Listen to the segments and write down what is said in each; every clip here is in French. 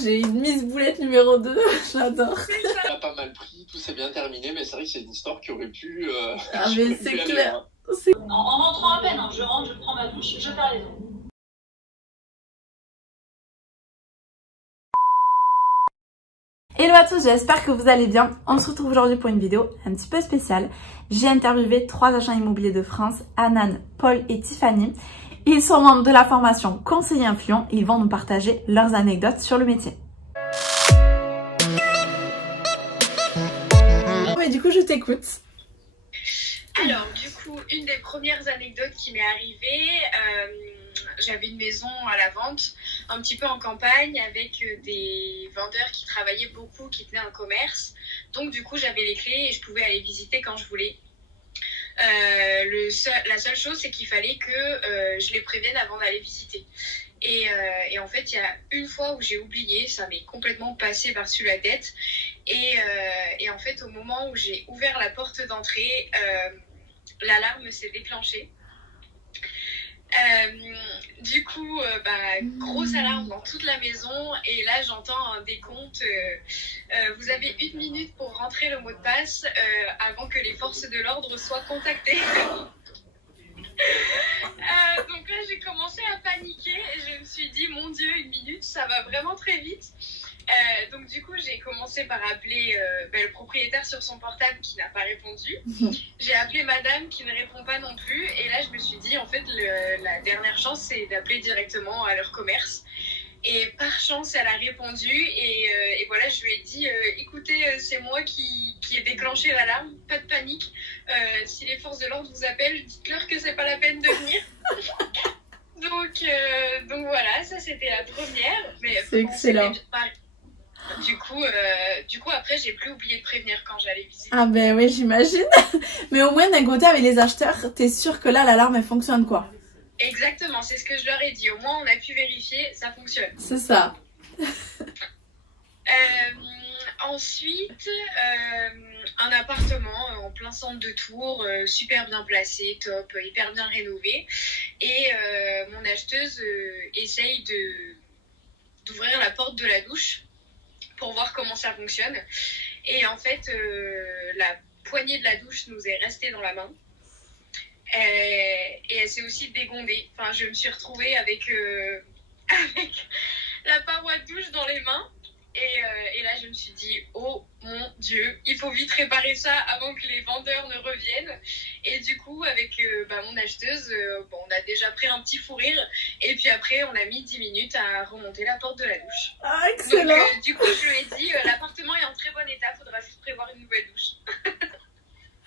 J'ai une Miss Boulette numéro 2, j'adore. Ça a pas mal pris, tout s'est bien terminé, mais c'est vrai que c'est une histoire qui aurait pu... Ah mais c'est clair. En rentrant à peine, hein, je rentre, je prends ma douche, je perds les os. Hello à tous, j'espère que vous allez bien. On se retrouve aujourd'hui pour une vidéo un petit peu spéciale. J'ai interviewé 3 agents immobiliers de France, Anan, Paul et Tiffany. Ils sont membres de la formation conseiller influent et ils vont nous partager leurs anecdotes sur le métier. Mais du coup, je t'écoute. Alors, du coup, une des premières anecdotes qui m'est arrivée, j'avais une maison à la vente, un petit peu en campagne, avec des vendeurs qui travaillaient beaucoup, qui tenaient un commerce. Donc, du coup, j'avais les clés et je pouvais aller visiter quand je voulais. La seule chose, c'est qu'il fallait que je les prévienne avant d'aller visiter. Et en fait, il y a une fois où j'ai oublié, ça m'est complètement passé par-dessus la tête. Et en fait, au moment où j'ai ouvert la porte d'entrée, l'alarme s'est déclenchée. Du coup, grosse alarme dans toute la maison. Et là, j'entends un décompte. Vous avez 1 minute pour rentrer le mot de passe avant que les forces de l'ordre soient contactées. Donc là, j'ai commencé à paniquer et je me suis dit, mon Dieu, 1 minute, ça va vraiment très vite. Donc du coup, j'ai commencé par appeler le propriétaire sur son portable qui n'a pas répondu. J'ai appelé madame qui ne répond pas non plus. Et là, je me suis dit, en fait, la dernière chance, c'est d'appeler directement à leur commerce. Et par chance, elle a répondu et voilà, je lui ai dit écoutez, c'est moi qui ai déclenché l'alarme, pas de panique. Si les forces de l'ordre vous appellent, dites-leur que c'est pas la peine de venir. donc voilà, ça c'était la première. C'est excellent. Du coup, après, j'ai plus oublié de prévenir quand j'allais visiter. Ah ben oui, j'imagine. Mais au moins d'un côté, avec les acheteurs, t'es sûr que là, l'alarme elle fonctionne quoi. Exactement, c'est ce que je leur ai dit. Au moins, on a pu vérifier, ça fonctionne. C'est ça. Ensuite, un appartement en plein centre de Tours, super bien placé, top, hyper bien rénové. Et mon acheteuse essaye d'ouvrir la porte de la douche pour voir comment ça fonctionne. Et en fait, la poignée de la douche nous est restée dans la main. Et elle s'est aussi dégondée. Enfin, je me suis retrouvée avec la paroi de douche dans les mains. Et là, je me suis dit, oh mon Dieu, il faut vite réparer ça avant que les vendeurs ne reviennent. Et du coup, avec mon acheteuse, on a déjà pris un petit fou rire. Et puis après, on a mis 10 minutes à remonter la porte de la douche. Ah, excellent. Donc, du coup, je lui ai dit, l'appartement est en très bon état, faudra juste prévoir une nouvelle douche.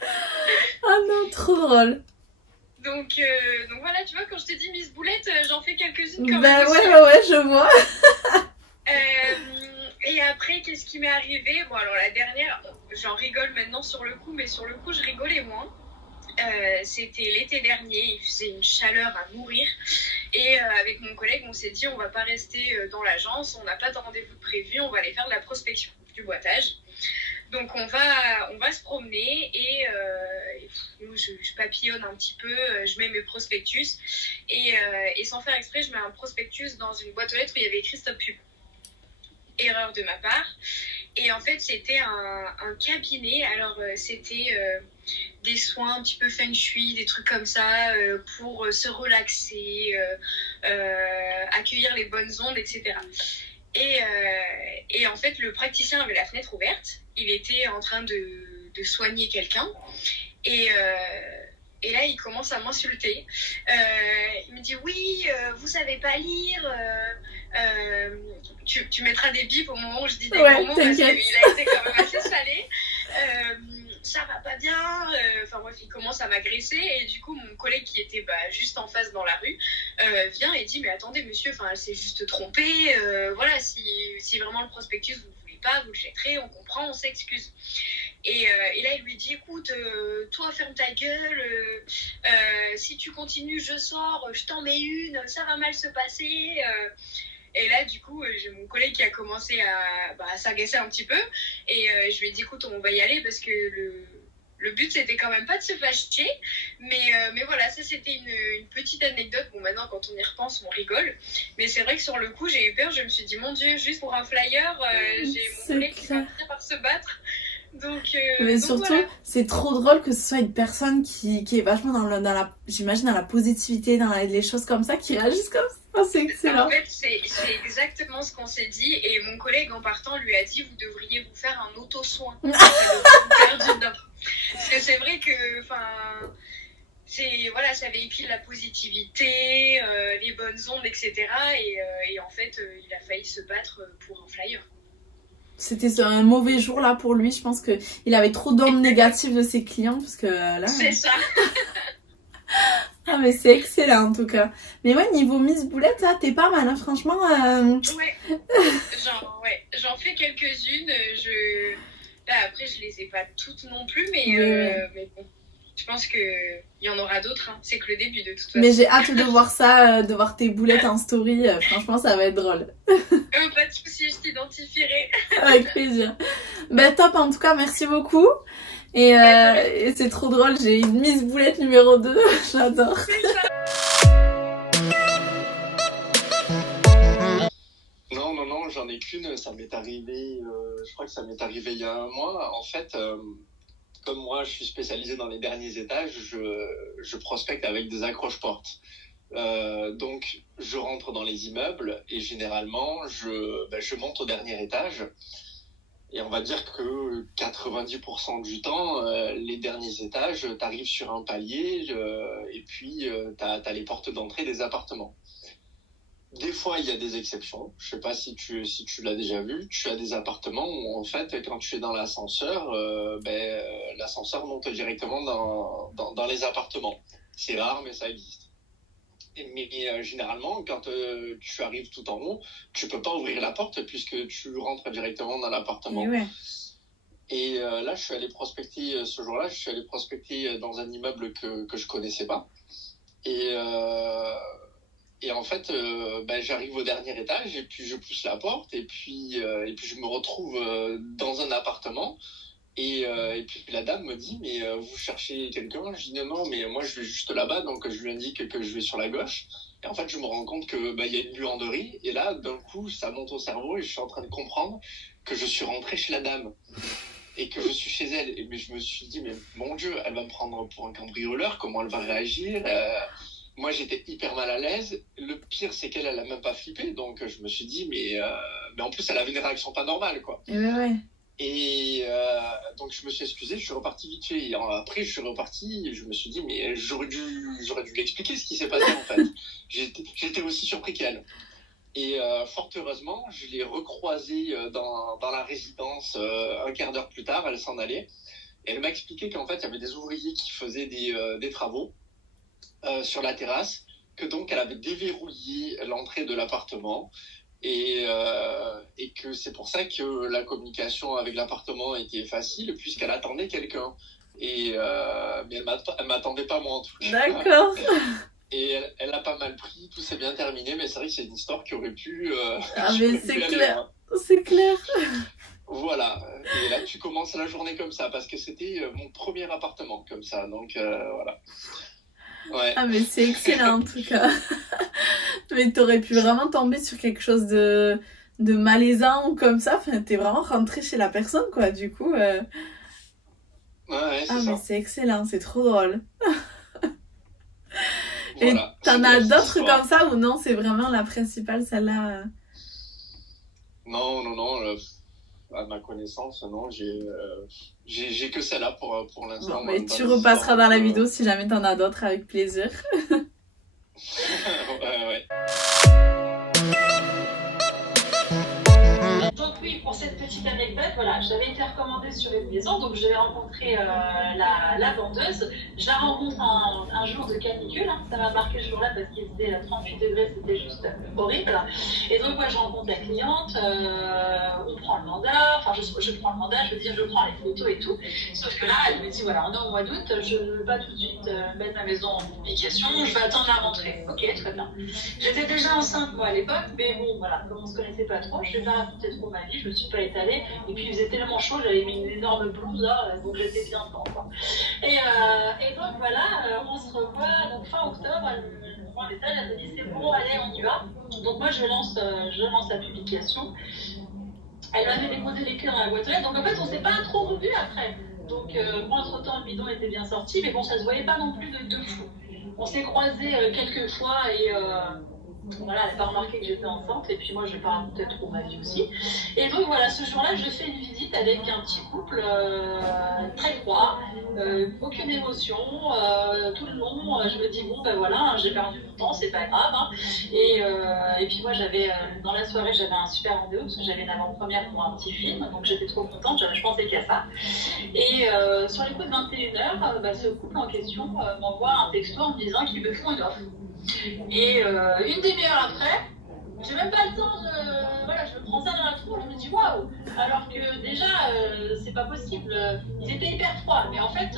Ah non, trop drôle. Donc voilà, tu vois, quand je t'ai dit Miss Boulette, j'en fais quelques-unes comme Ben ça. ouais, je vois. Et après, qu'est-ce qui m'est arrivé? Bon, alors la dernière, j'en rigole maintenant sur le coup, mais sur le coup, je rigolais moins. C'était l'été dernier, il faisait une chaleur à mourir. Et avec mon collègue, on s'est dit, on va pas rester dans l'agence, on n'a pas de rendez-vous de prévu, on va aller faire de la prospection, du boitage. Donc on va se promener et je papillonne un petit peu, je mets mes prospectus et sans faire exprès, je mets un prospectus dans une boîte aux lettres où il y avait écrit Stop Pub. Erreur de ma part. Et en fait, c'était un cabinet. Alors, c'était des soins un petit peu feng shui, des trucs comme ça, pour se relaxer, accueillir les bonnes ondes, etc. Et en fait, le praticien avait la fenêtre ouverte. Il était en train de soigner quelqu'un. Et là, il commence à m'insulter. Il me dit, oui, vous savez pas lire. Tu mettras des bips au moment où je dis des gros mots parce qu'il a été quand même assez salé. Ça va pas bien. Enfin bref, il commence à m'agresser. Et du coup, mon collègue qui était juste en face dans la rue vient et dit, mais attendez monsieur, elle s'est juste trompée. Voilà, si vraiment le prospectus vous ne voulez pas, vous le jetterez, on comprend, on s'excuse. Et là, il lui dit, écoute, toi, ferme ta gueule, si tu continues, je sors, je t'en mets une, ça va mal se passer. Et là, du coup, j'ai mon collègue qui a commencé à s'agacer un petit peu. Et je lui ai dit, écoute, on va y aller parce que le but c'était quand même pas de se fâcher, mais voilà, ça c'était une petite anecdote. Bon, maintenant quand on y repense, on rigole, mais c'est vrai que sur le coup j'ai eu peur. Je me suis dit mon Dieu, juste pour un flyer, j'ai mon collègue qui va finir par se battre. Mais surtout, voilà. C'est trop drôle que ce soit une personne qui est vachement j'imagine dans la positivité, dans les choses comme ça, qui réagisse comme ça. Oh, c'est excellent. En fait, c'est exactement ce qu'on s'est dit, et mon collègue en partant lui a dit: vous devriez vous faire un auto-soin. Parce que c'est vrai que, voilà, ça véhicule la positivité, les bonnes ondes, etc. Et en fait, il a failli se battre pour un flyer. C'était un mauvais jour là pour lui, je pense qu'il avait trop d'ondes négatives de ses clients, parce que là... C'est ça. Ah mais c'est excellent en tout cas. Mais ouais, niveau Miss Boulette, là, t'es pas mal, hein, franchement. Ouais, j'en fais quelques-unes. Là, après, je les ai pas toutes non plus, mais bon. Je pense qu'il y en aura d'autres, hein. C'est que le début de toute façon. Mais j'ai hâte de voir ça, de voir tes boulettes en story. Franchement, ça va être drôle. Pas de soucis, je t'identifierai. Avec plaisir. Bah top, en tout cas, merci beaucoup. Et c'est trop drôle, j'ai une Miss Boulette numéro 2. J'adore. Non, j'en ai qu'une. Ça m'est arrivé, je crois que ça m'est arrivé il y a un mois. En fait... Comme moi, je suis spécialisé dans les derniers étages, je prospecte avec des accroche-portes. Donc, je rentre dans les immeubles et généralement, je monte au dernier étage. Et on va dire que 90% du temps, les derniers étages, tu arrives sur un palier et puis tu as les portes d'entrée des appartements. Des fois, il y a des exceptions. Je sais pas si tu l'as déjà vu. Tu as des appartements où, en fait, quand tu es dans l'ascenseur, l'ascenseur monte directement dans les appartements. C'est rare, mais ça existe. Mais généralement, quand tu arrives tout en haut, tu peux pas ouvrir la porte puisque tu rentres directement dans l'appartement. Ouais. Et là, je suis allé prospecter ce jour-là. Je suis allé prospecter dans un immeuble que je connaissais pas. Et en fait, j'arrive au dernier étage et puis je pousse la porte et puis je me retrouve dans un appartement et puis la dame me dit: mais vous cherchez quelqu'un? Je dis non, mais moi je vais juste là-bas, donc je lui indique que je vais sur la gauche. Et en fait, je me rends compte que y a une buanderie et là, d'un coup, ça monte au cerveau et je suis en train de comprendre que je suis rentré chez la dame et que je suis chez elle. Et mais je me suis dit: mais mon Dieu, elle va me prendre pour un cambrioleur, comment elle va réagir? Moi, j'étais hyper mal à l'aise. Le pire, c'est qu'elle a même pas flippé. Donc, je me suis dit, mais en plus, elle avait une réaction pas normale, quoi. Ouais. Et donc, je me suis excusé, je suis reparti vite fait. Et après, je suis reparti et je me suis dit, mais j'aurais dû l'expliquer ce qui s'est passé, en fait. J'étais aussi surpris qu'elle. Et fort heureusement, je l'ai recroisée dans la résidence un quart d'heure plus tard. Elle s'en allait. Et elle m'a expliqué qu'en fait, il y avait des ouvriers qui faisaient des travaux sur la terrasse, que donc elle avait déverrouillé l'entrée de l'appartement et que c'est pour ça que la communication avec l'appartement était facile puisqu'elle attendait quelqu'un. Mais elle m'attendait pas moi en tout cas. D'accord. Et elle a pas mal pris, tout s'est bien terminé, mais c'est vrai que c'est une histoire qui aurait pu... mais c'est clair, c'est clair. Voilà, et là tu commences la journée comme ça, parce que c'était mon premier appartement comme ça, donc voilà. Ouais. Ah mais c'est excellent en tout cas. Mais t'aurais pu vraiment tomber sur quelque chose de malaisant ou comme ça, enfin t'es vraiment rentré chez la personne quoi, du coup... Ouais, c'est ça. Mais c'est excellent, c'est trop drôle. Voilà, et t'en as d'autres comme ça ou non, c'est vraiment la principale, celle-là? Non, à ma connaissance, non, j'ai que celle-là pour l'instant. Mais tu repasseras dans la vidéo si jamais t'en as d'autres, avec plaisir. Ouais. Donc oui, pour cette petite anecdote, voilà, j'avais été recommandée sur une maison, donc j'avais rencontré la vendeuse. Je la rencontre un jour de canicule, hein. Ça m'a marqué ce jour-là parce qu'il faisait 38 degrés, c'était juste horrible. Et donc moi je rencontre la cliente, on prend le mandat, enfin je prends le mandat, je veux dire je prends les photos et tout. Sauf que là elle me dit voilà, on est au mois d'août, je ne veux pas tout de suite mettre ma maison en publication, je vais attendre la rentrée. Ok, très bien. J'étais déjà enceinte moi à l'époque, mais bon voilà, comme on se connaissait pas trop, je vais pas raconter trop ma vie. vie, je me suis pas étalée. Et puis il faisait tellement chaud, j'avais mis une énorme blouse là, donc j'étais bien dedans, quoi. Et donc voilà, on se revoit donc fin octobre, elle me prend un message, elle me dit c'est bon, allez, on y va. Donc moi je lance la publication. Elle m'avait déposé les clés dans la boîte aux lettres, donc en fait on s'est pas trop revus après. Donc moi entre temps le bidon était bien sorti, mais bon ça se voyait pas non plus de fou. On s'est croisés quelques fois et voilà, elle n'a pas remarqué que j'étais enceinte et puis moi je vais pas raconter trop ma vie aussi. Et donc voilà, ce jour-là je fais une visite avec un petit couple très froid, aucune émotion, tout le long je me dis bon ben voilà, j'ai perdu mon temps, c'est pas grave. Hein. Et puis moi j'avais dans la soirée j'avais un super rendez-vous parce que j'avais une avant-première pour un petit film, donc j'étais trop contente, je pensais qu'à ça. Et sur les coups de 21h, ce couple en question m'envoie un texto en me disant qu'ils me font une offre. Et une demi-heure après, j'ai même pas le temps voilà, je me prends ça dans la tronche, je me dis waouh! Alors que déjà, c'est pas possible. Ils étaient hyper froids, mais en fait,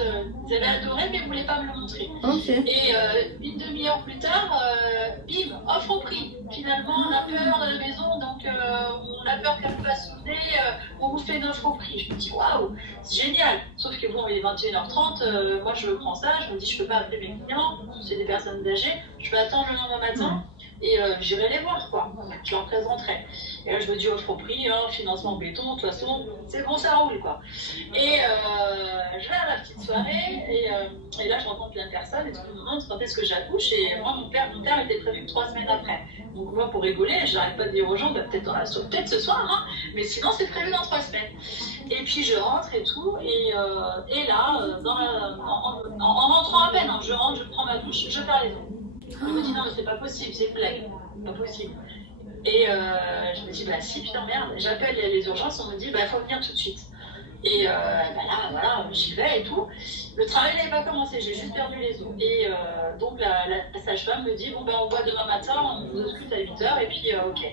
ils avaient adoré, mais ils voulaient pas me le montrer. Okay. Et une demi-heure plus tard, bim, offre au prix. Finalement, on a peur de la maison, donc on a peur qu'elle ne fasse souder, on vous fait une offre au prix. Je me dis waouh, c'est génial. Sauf que bon, il est 21h30, moi je prends ça, je me dis je peux pas appeler mes clients, c'est des personnes âgées, je peux attendre le lendemain matin. Et j'irai les voir, quoi. Je leur présenterai. Et là, je me dis offre au prix, hein, financement béton, de toute façon, c'est bon, ça roule, quoi. Et je vais à la petite soirée, et là, je rencontre la personne, et tout le monde quand est-ce que j'accouche. Et moi, mon père était prévu que 3 semaines après. Donc, moi, pour rigoler, j'arrête pas de dire aux gens, bah, peut-être ce soir, hein, mais sinon, c'est prévu dans 3 semaines. Et puis, je rentre et tout, et là, en rentrant à peine, hein, je rentre, je prends ma douche, je perds les os. Je me dis non mais c'est pas possible, c'est une blague, pas possible. Et je me dis bah si putain merde, j'appelle les urgences, on me dit bah faut venir tout de suite. Et là voilà, j'y vais et tout. Le travail n'avait pas commencé, j'ai juste perdu les os. Et donc la sage-femme me dit bon ben on voit demain matin, on vous ausculte à 8h et puis ok.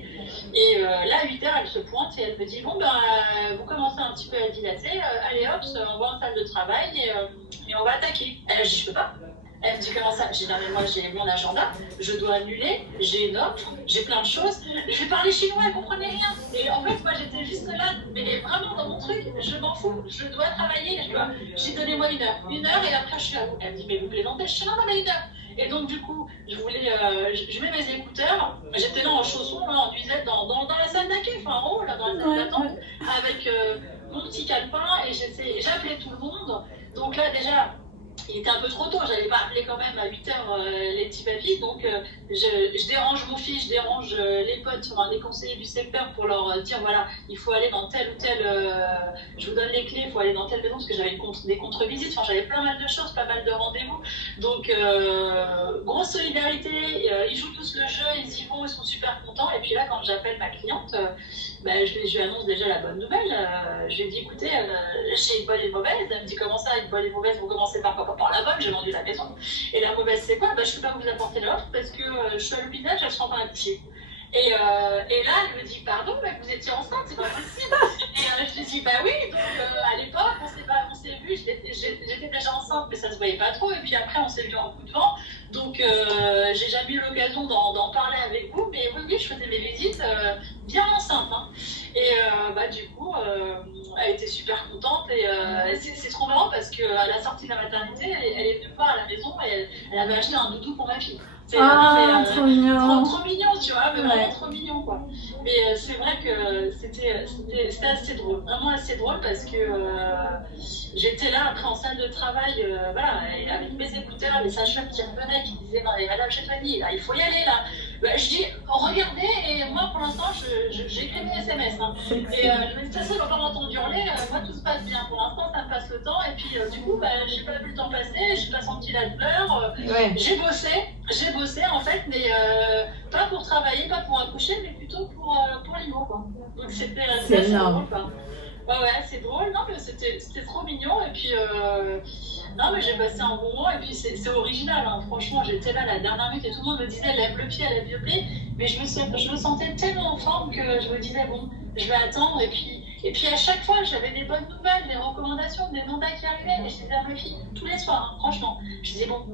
Et là à 8h elle se pointe et elle me dit bon ben vous commencez un petit peu à dilater, allez hop, on va en salle de travail et on va attaquer. Elle dit je peux pas. Elle me dit comment ça? J'ai dit non mais moi j'ai mon agenda, je dois annuler, j'ai une offre, j'ai plein de choses, je vais parler chinois, elle comprenait rien. Et en fait moi j'étais juste là, mais vraiment dans mon truc, je m'en fous, je dois travailler, j'ai donné moi 1 heure. 1 heure et après je suis à vous. Elle me dit mais vous plaisantez? Je suis non mais 1 heure. Et donc du coup, je mets mes écouteurs, j'étais là en chaussons, là, en nuisette, dans la salle d'accueil, enfin en haut, là, dans la salle d'attente, avec mon petit calepin et j'appelais tout le monde. Donc là déjà, il était un peu trop tôt, j'allais pas appeler quand même à 8h les petits papis, donc je dérange mon fils, je dérange les potes, enfin, les conseillers du secteur pour leur dire voilà, il faut aller dans telle ou telle, je vous donne les clés, il faut aller dans telle maison parce que j'avais des contre-visites, enfin, j'avais pas mal de choses, pas mal de rendez-vous, donc grosse solidarité, ils jouent tous le jeu, ils y vont, ils sont super contents, et puis là quand j'appelle ma cliente, je lui annonce déjà la bonne nouvelle, je lui dis écoutez, j'ai une bonne et une mauvaise, elle me dit comment ça, une bonne et une mauvaise, vous commencez par quoi? Par la bonne, j'ai vendu la maison. Et la mauvaise, c'est quoi? Je peux pas vous apporter l'offre parce que je suis à l'hôpital, je suis en train d'accoucher. Et là, elle me dit pardon, mais vous étiez enceinte, c'est pas possible. Et je lui dis bah oui, donc à l'époque, on s'est vu, j'étais déjà enceinte, mais ça se voyait pas trop. Et puis après, on s'est vu en coup de vent. Donc j'ai jamais eu l'occasion d'en parler avec vous, mais oui, je faisais mes visites bien enceinte. Hein. Et du coup, elle était super contente et c'est trop marrant parce qu'à la sortie de la maternité, elle est venue me voir à la maison et elle avait acheté un doudou pour ma fille. Trop mignon. Trop mignon, tu vois, mais vraiment trop mignon, quoi. Mais c'est vrai que c'était assez drôle, vraiment assez drôle parce que j'étais là après en salle de travail, voilà, avec mes écouteurs, les sages-femmes qui revenaient, qui disaient non, mais madame Chetoni, là, il faut y aller, là. Je dis, regardez, et moi pour l'instant, j'écris mes SMS. Hein. Et je me dis, de toute façon, ils n'ont pas entendu hurler, moi tout se passe bien. Pour l'instant, ça me passe le temps, et puis du coup, j'ai pas vu le temps passer, j'ai pas senti la douleur. J'ai bossé en fait, mais pas pour travailler, pas pour accoucher, mais plutôt pour l'IMO, quoi. Donc c'était assez drôle, quoi. Ouais, c'est drôle, non, mais c'était trop mignon, et puis non, mais j'ai passé un bon moment, et puis c'est original, hein. Franchement, j'étais là la dernière minute, et tout le monde me disait lève le pied, mais je me sentais tellement en forme que je me disais bon, je vais attendre, et puis Et puis à chaque fois, j'avais des bonnes nouvelles, des recommandations, des mandats qui arrivaient. Et je disais à ma fille, tous les soirs, hein, franchement, je disais, bon,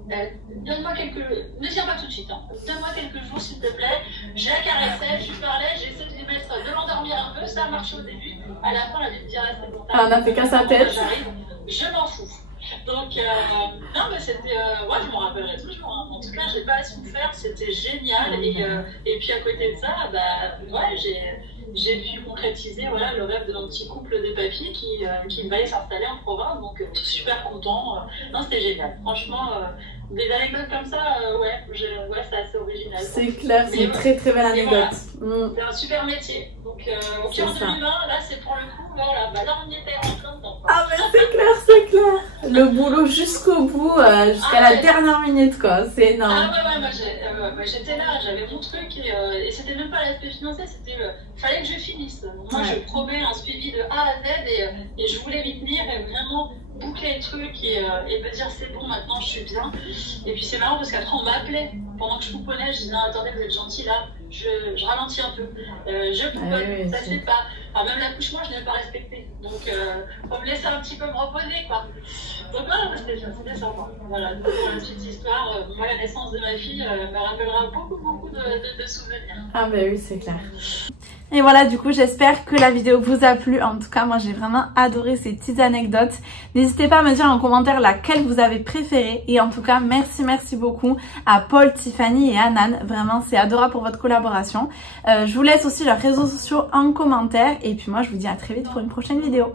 donne-moi ne viens pas tout de suite, hein. Donne-moi quelques jours s'il te plaît. Je la caressais, je lui parlais, j'essayais de lui mettre, de l'endormir un peu. Ça a marché au début. À la fin, elle a dû me dire, c'est bon, on a fait qu'à sa tête. J'arrive, je m'en fous. Donc, non, mais c'était. Ouais, je m'en rappellerai toujours. Hein. En tout cas, j'ai pas souffert, c'était génial. Et puis, à côté de ça, bah, ouais, j'ai pu concrétiser voilà, le rêve de mon petit couple de papy qui va aller s'installer en province. Donc, super content. Non, c'était génial. Franchement, des anecdotes comme ça, ouais, c'est assez original. C'est clair, c'est une très très belle anecdote. Voilà, c'est un super métier. Donc, au cœur 2020, là, c'est pour le coup, voilà, bah, là, on y était en plein temps. Ah, mais c'est clair, c'est clair. Le boulot jusqu'au bout, jusqu'à la dernière minute, quoi. C'est énorme. Ah, ouais, moi, j'étais là, j'avais mon truc et c'était même pas l'aspect financier, c'était. Fallait que je finisse. Donc, moi, je promets un suivi de A à Z et je voulais m'y tenir et vraiment boucler le truc et me dire c'est bon, maintenant je suis bien. Et puis c'est marrant parce qu'après on m'appelait pendant que je couponnais, je disais non attendez vous êtes gentil là, je ralentis un peu, je couponne, ça se fait pas. Enfin même l'accouchement je n'ai pas respecté, donc faut me laisser un petit peu me reposer quoi. Donc voilà, c'était sympa. Voilà, pour la petite histoire, moi la naissance de ma fille me rappellera beaucoup de souvenirs. Ah bah oui c'est clair. Et voilà, du coup, j'espère que la vidéo vous a plu. En tout cas, moi, j'ai vraiment adoré ces petites anecdotes. N'hésitez pas à me dire en commentaire laquelle vous avez préférée. Et en tout cas, merci beaucoup à Paul, Tiffany et Anan. Vraiment, c'est adorable pour votre collaboration. Je vous laisse aussi leurs réseaux sociaux en commentaire. Et puis moi, je vous dis à très vite pour une prochaine vidéo.